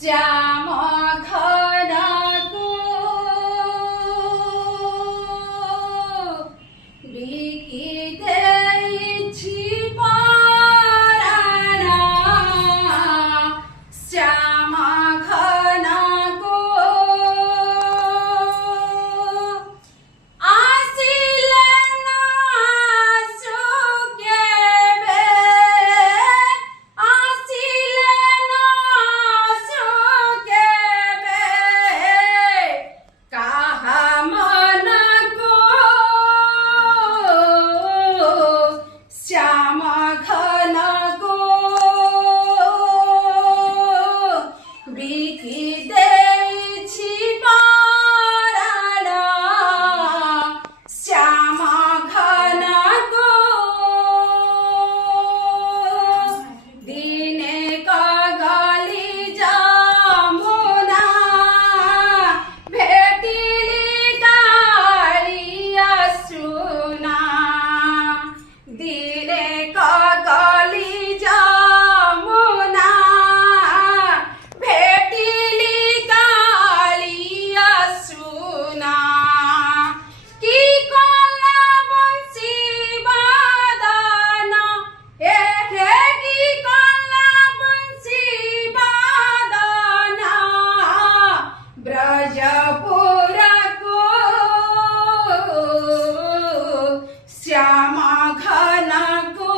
श्याम घन को बिकी देइछि पराण श्याम घन को आसिले न सुकेबे आसिले न सुकेबे काहा मन को श्याम घन को बिकी देइछि पराण श्याम घन को दिने कगली जमुना भेटिली कालिया सुना दिने कगली जमुना भेटिली कालिया सुना की कला बंसी बादन हे की कला बंसी बादन ब्रजपुर को श्याम घन को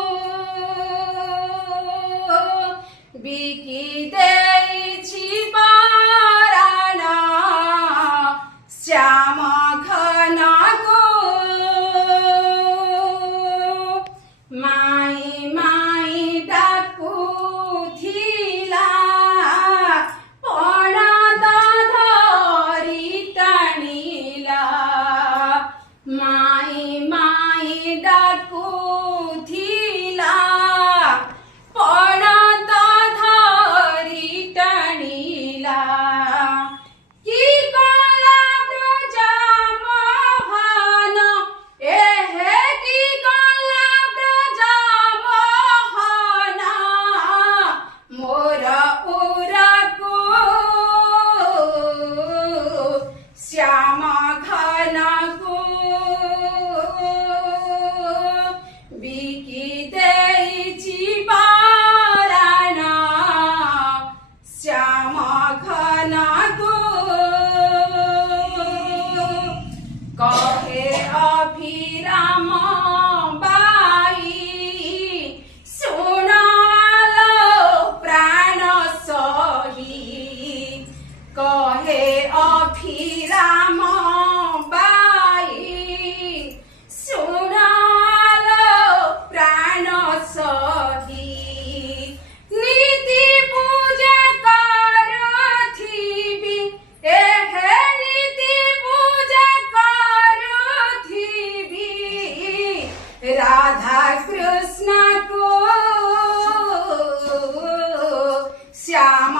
बिकी देइछि पराण श्याम घन को माई माई डाकुथिला पणद धरि टाणिला माई माई डाकुथिला पणद धरि टाणिला की कला ब्रज मोहन एहे की कला ब्रज मोहन मोर उरा को श्याम घन को बिकी देइछि पराण श्याम घन को कहे अभिराम बाई सुनालो प्राण सही कहे अभिराम बाई सुनालो प्राण सही नीति पूजा करुथिबी एहे नीति पूजा करुथिबी राधा कृष्ण को श्याम